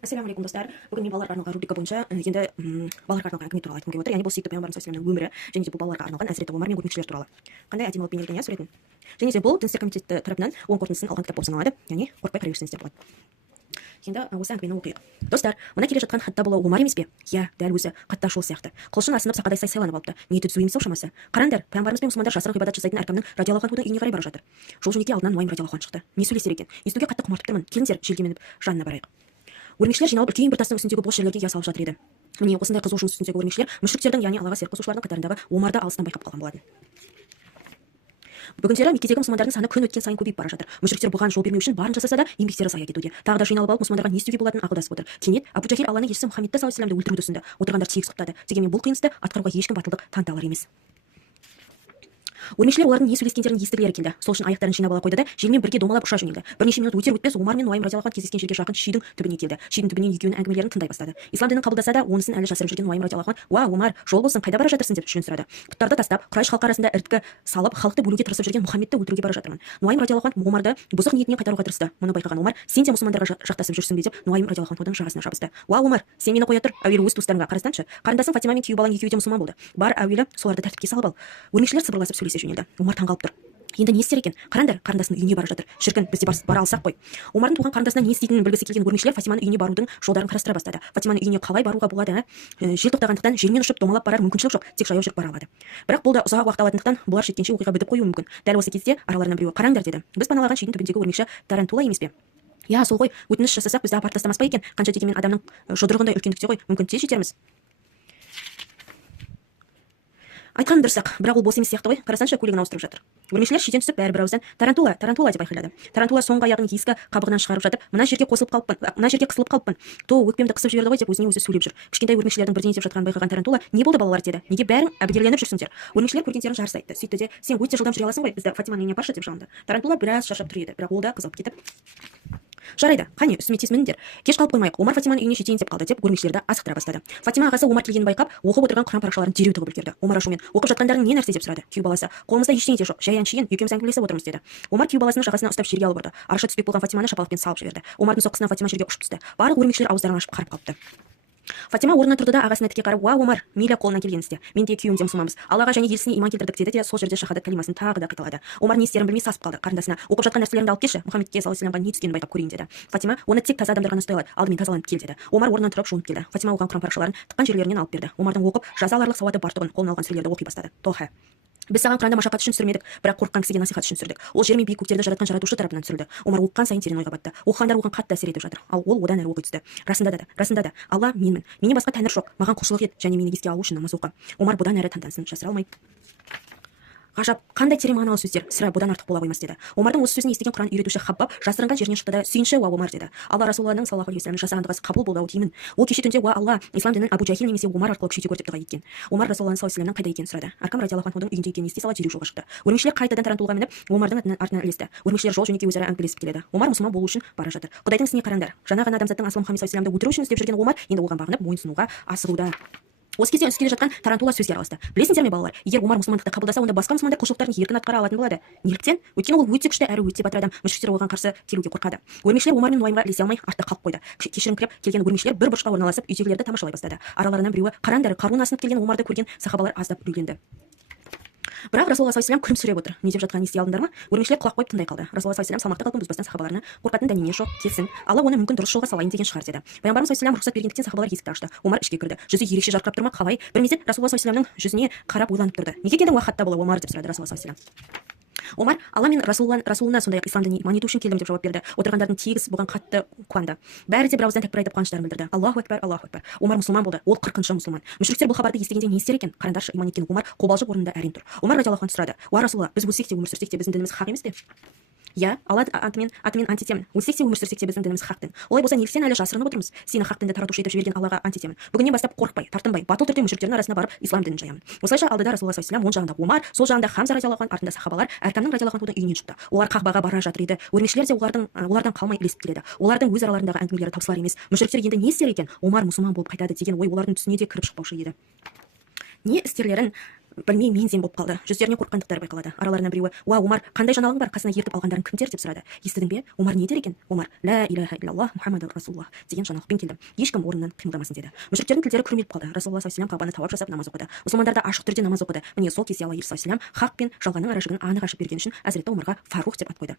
Ассалаумағалейкум достар. Бүгін мен балаларға арналған рубрика бойынша енді балаларға арналған әңгіме туралы айтқым келіп отыр. Яғни бұл сүйікті пайғамбарымыз саллаллаху алейхи өмірі және де бұл балаларға арналған әзіреті омар мен өрмекшілер туралы. Қандай әдемі алып бейнелеген иә суретін. Және де бұл дін істер комитеті тарапынан оң қорытындысын алған кітап болып саналады. Яғни қорықпай қарай берсеңіздер болады. Енді осы әңгімені оқиық. Достар, мына келе жатқан хатта болу омар емес пе? Иә, дәл өзі хатта шол сияқты. Қылшын асынып сақадай сай сайланып алыпты. Ниеті түзу емес ау шамасы. Қараңдар, пайғамбарымыз бен мұсылмандар жасырын ғибадат жасайтын әркімнің радиаллаху анхудың үйіне қарай бара жатыр. Жол жөнекей алдынан Нуайм радиаллаху анху шықты. Не сөйлесер екен? Естуге қатты құмартып тұрмын. Келіңдер, желге мініп жанына барайық. Өрмекшілер жиналып үлкен бір тастың үстіндегі бос жерлерге я салып жатыр еді. Міне осындай қызу жұмыс үстіндегі өрмекшілер мүшриктердің, яғни Аллаға серік қосушылардың қатарындағы омарды алыстан байқап қалған болатын. Бүгіндері Меккедегі мұсылмандардың саны күн өткен сайын көбейіп бара жатыр. Мүшриктер бұған жол бермеу үшін барын жасаса да еңбектері зая кетуде. Тағы да жиналып алып мұсылмандарға не істеуге болатынын ақылдасып отыр. Кенет Абу Жахил Алланың елшісі Мұхаммедті саллаллаху алейхи өлтіруді ұсынды. Отырғандар тегіс құптады. Дегенмен бұл қиын істі атқаруға ешкім батылдық таныта алар емес. Өрмекшілер олардың не сөйлескендерін естігілері келді. Сол үшін аяқтарын жинап ала қойды да желмен бірге домалап ұша жөнелді. Бірнеше минут өтер өтпес Омар мен Нуайм радиаллаху анху кездескен жерге жақын шидің түбіне келді. Шидің түбінен екеуінің әңгімелерін тыңдай бастады. Ислам дінін қабылдаса да, онысын әлі жасырып жүрген Нуайм радиаллаху анху: "Уа Омар, жол болсын, қайда бара жатырсың?" деп жөн сұрады. Пұттарды тастап, Құрайш халқы арасында іріткі салып, халықты бөлуге тырысып жүрген Мұхаммедті өлтіруге бара жатырмын. Нуайм радиаллаху анху Омарды бұзық ниетінен қайтаруға тырысты. Мұны байқаған Омар: "Сен де мұсылмандарға жақтасып жүрсің бе?" деп Нуайм радиаллаху анхудың жағасына жабысты. "Уа Омар, сен мені қоя тұр, әуелі өз туыстарыңа қарасаңшы. Қарындасың Фатима мен күйеу балаң екеуі де мұсылман болды. Бар, әуелі соларды тәртіпке салып ал." Өрмекшілер сыбырласып сөйлесе жөнелді. Омар таңғалып тұр. Енді не істер екен? Қараңдар, қарындасының үйіне бара жатыр. Шіркін, біз де бара алсақ қой. Омардың туған қарындасына не істейтінін білгісі келген өрмекшілер Фатиманың үйіне барудың жолдарын қарастыра бастады. Фатиманың үйіне қалай баруға болады? Жел тоқтағандықтан желмен ұшып домалап барар мүмкіншілік жоқ, тек жаяу жүріп бара алады. Бірақ бұл да ұзақ уақыт алатындықтан бұлар жеткенше оқиға бітіп қоюы мүмкін. Дәл осы кезде араларынан біреуі: "Қараңдар," деді. "Біз паналаған шидің түбіндегі өрмекші Тарантула емес пе?" "Иә, сол ғой. Өтініш жасасақ бізді апарып тастамас па екен? Қанша дегенмен адамның жұдырығындай үлкендікте ғой. Мүмкін тез жетерміз." Айтқан дұрыс-ақ, бірақ ол бос емес сияқты ғой. Қарасаңшы, көлігін ауыстырып жатыр. Өрмекшілер шиден түсіп бәрі бір ауыздан: "Тарантула, Тарантула" деп айқайлады. Тарантула соңғы аяғын ескі қабығынан шығарып жатып: "Мына жерге қысылып қалыппын. То өкпемді қысып жіберді ғой" деп өзіне өзі сөйлеп жүр. Кішкентай өрмекшілердің бірдеңе деп жатқанын байқаған Тарантула: "Не болды балалар?" деді. "Неге бәрің әбігерленіп жүрсіңдер?" Өрмекшілер көргендерін жарыса айтты. Сөйтті де: "Сен өте жылдам жүре аласың ғой, бізді Фатиманың үйіне апаршы" деп жалынды. Тарантула біраз шаршап тұр еді, бірақ ол да қызығып кетіп: "Жарайды, қане, үстіме тез мініңдер. Кеш қалып қоймайық, Омар Фатиманың үйіне жетейін деп қалды" деп өрмекшілерді асықтыра бастады. Фатима ағасы Омар келгенін байқап, оқып отырған Құран парақшаларын дереу тығып үлгерді. Омар ашумен: "Оқып жатқандарың не нәрсе?" деп сұрады. Күйеу баласы: "Қолымызда ештеңе де жоқ, жай әншейін екеуміз әңгімелесіп отырмыз" деді. Омар күйеу баласының жағасынан ұстап жерге алып ұрды. Арша түспек болған Фатиманы шапалақпен салып жіберді. Омардың соққысына Фатима жерге ұшып түсті. Барлық өрмекшілер ауыздарын ашып қарап қалыпты. Фатима орнынан тұрды да ағасына тіке қарап: "Уа Омар, мейлі қолынан келгенін істе. Мен де күйеуім де мұсылманбыз. Аллаға және елшісіне иман келтірдік" деді де сол жерде шахадат калимасын тағы да қайталады. Омар не істерін білмей сасып қалды. Қарындасына: "Оқып жатқан нәрселеріңді алып келші, Мұхаммедке саллаллаху алейхи вассаламға не түскенін байқап көрейін" деді. Фатима: "Оны тек таза адамдар ғана ұстай алады. Алдымен тазаланып кел" деді. Омар орнынан тұрып жуынып келді. Фатима оған Құран парақшаларын тыққан жерлерінен алып берді. Омардың оқып жаза аларлық сауаты бар тұғын қолына алған сүрелерді оқи бастады. Тоха: "Біз саған Құранды машақат үшін түсірмедік, бірақ қорыққан кісіге насихат үшін түсірдік. Ол жер мен биік көктерді жаратқан жаратушы тарапынан түсірілді." Омар оқыған сайын терең ойға батты. Оқығандар оған қатты әсер етіп жатыр, ал ол одан әрі оқи түсті. Расында да, Алла менмін. Менен басқа тәңір жоқ. Маған құлшылық ет және мені еске алу үшін намаз оқы." Омар бұдан әрі таңданысын жасыра алмай: "Ғажап, қандай терең мағыналы сөздер, сірә бұдан артық бола қоймас" деді. Омардың осы сөзін естіген Құран үйретуші Хаббаб жасырынған жерінен шықты да: "Сүйінші, уа Омар" деді. "Алла Расулалланың саллаллаху алейхи вассаламның жасаған дұғасы қабыл болды ау деймін. Ол кеше түнде уа Алла, ислам дінін Абу Жахил немесе Омар арқылы күшейте көр" деп дұға еткен. Омар Расулалланың саллаллаху алейхи вассаламның қайда екенін сұрады. Аркам радиаллаху анхудың үйінде екенін ести сала дереу жолға шықты. Өрмекшілер қайтадан Тарантулаға мініп Омардың артынан ілесті. Өрмекшілер жол жөнекей өзара әңгімелесіп келеді. Омар мұсылман болу үшін бара жатыр. Құдайдың ісіне қараңдар. Жаңа ғана адамзаттың асылы Мұхаммед саллаллаху алейхи вассаламды өлтіру үшін істеп жүрген Омар енді оған бағынып мойынсынуға асығуда. Осы кезде үнсіз келе жатқан Тарантула сөзге араласты: "Білесіңдер ме балалар, егер Омар мұсылмандықты қабылдаса, онда басқа мұсылмандар құлшылықтарын еркін атқара алатын болады. Неліктен? Өйткені ол өте күшті әрі өте батыр адам. Мүшриктер оған қарсы келуге қорқады." Өрмекшілер Омар мен Нуаймға ілесе алмай артта қалып қойды. Кешіріңкіреп келген өрмекшілер бір бұрышқа орналасып үйдегілерді тамашалай бастады. Араларынан біреуі: "Қараңдар, қаруын асынып келген Омарды көрген сахабалар аздап үрейленді." Бірақ Расулалла саллаллаху алейхи вассалам күлімсіреп отыр. Не деп жатқанын ести алдыңдар ма? Өрмекшілер құлақ қойып тыңдай қалды. Расулалла саллаллаху алейхи вассалам салмақты қалпын бұзбастан сахабаларына: "Қорқатын дәнеңе жоқ, келсін. Алла оны мүмкін дұрыс жолға салайын деген шығар" деді. Пайғамбарымыз саллаллаху алейхи вассалам рұқсат бергендіктен сахабалар есікті ашты. Омар ішке кірді. Жүзі ерекше жарқырап тұр ма, қалай? Бір мезет Расулалла саллаллаху алейхи вассаламның жүзіне қарап ойланып тұрды. "Неге келдің уақытта бола Омар?" деп сұрады Расулалла саллаллаху алейхи вассалам. Омар: "Алла мен Расулына, сондай-ақ ислам дінін иман ету үшін келдім" деп жауап берді. Отырғандардың тегіс бұған қатты қуанды. Бәрі де бір ауыздан тәкбір айтып қуаныштарын білдірді. Аллаху акбар, Аллаху акбар. Омар мұсылман болды. Ол 40-шы мұсылман. Мүшриктер бұл хабарды естігенде не істер екен? Қараңдаршы, иман еткен Омар қобалжып орнында әрең тұр. Омар радиаллаху анху сұрады: "Уа Расулалла, біз өлсек те өмір сүрсек те біздің дініміз хақ емес пе?" "Иә, Алла атымен ант етемін. Өлсек те өмір сүрсек те біздің дініміз хақ дін. Олай болса неліктен әлі жасырынып отырмыз? Сені хақ дінді таратушы етіп жіберген Аллаға ант етемін. Бүгіннен бастап қорықпай, тартынбай, батыл түрде мүшриктердің арасына барып ислам дінін жаямын." Осылайша алдыда Расулалла саллаллаху алейхи вассалам, оң жағында Омар, сол жағында Хамза радиаллаху анху, артында сахабалар Әркамның радиаллаху анхудың үйінен шықты. Олар қағбаға бара жатыр еді. Өрмекшілер де олардан қалмай ілесіп келеді. Олардың өз араларындағы әңгімелері таусылар емес. Мүшриктер енді не істер екен? Омар мұсылман болып қайтады деген ой олардың түсіне де кіріп шықпаушы еді. Не істерлерін білмей мен болып қалды. Жүздеріне қорыққандықтары байқалады. Араларынан біреуі: "Уа, Омар, қандай жаңалың бар? Қасына ертіп алғандарын кімдер?" деп сұрады. Естідің бе? Омар не дер екен? Омар: "Ла иляха иллаллах Мухаммаду расулуллах" деген жаңалықпен келді. Ешкім орнынан қимылдамасын деді. Мүшриктердің тілдері күрмеліп қалды. Расулалла саллаллаху алейхи қабаны тауап жасап намаз оқыды. Мұсылмандар да ашық түрде намаз оқыды. Міне сол кезде Алла саллаллаху алейхи хақ пен жалғанның ара жігін анық ашып берген үшін Әзіреті Омарға Фарух деп ат қойды.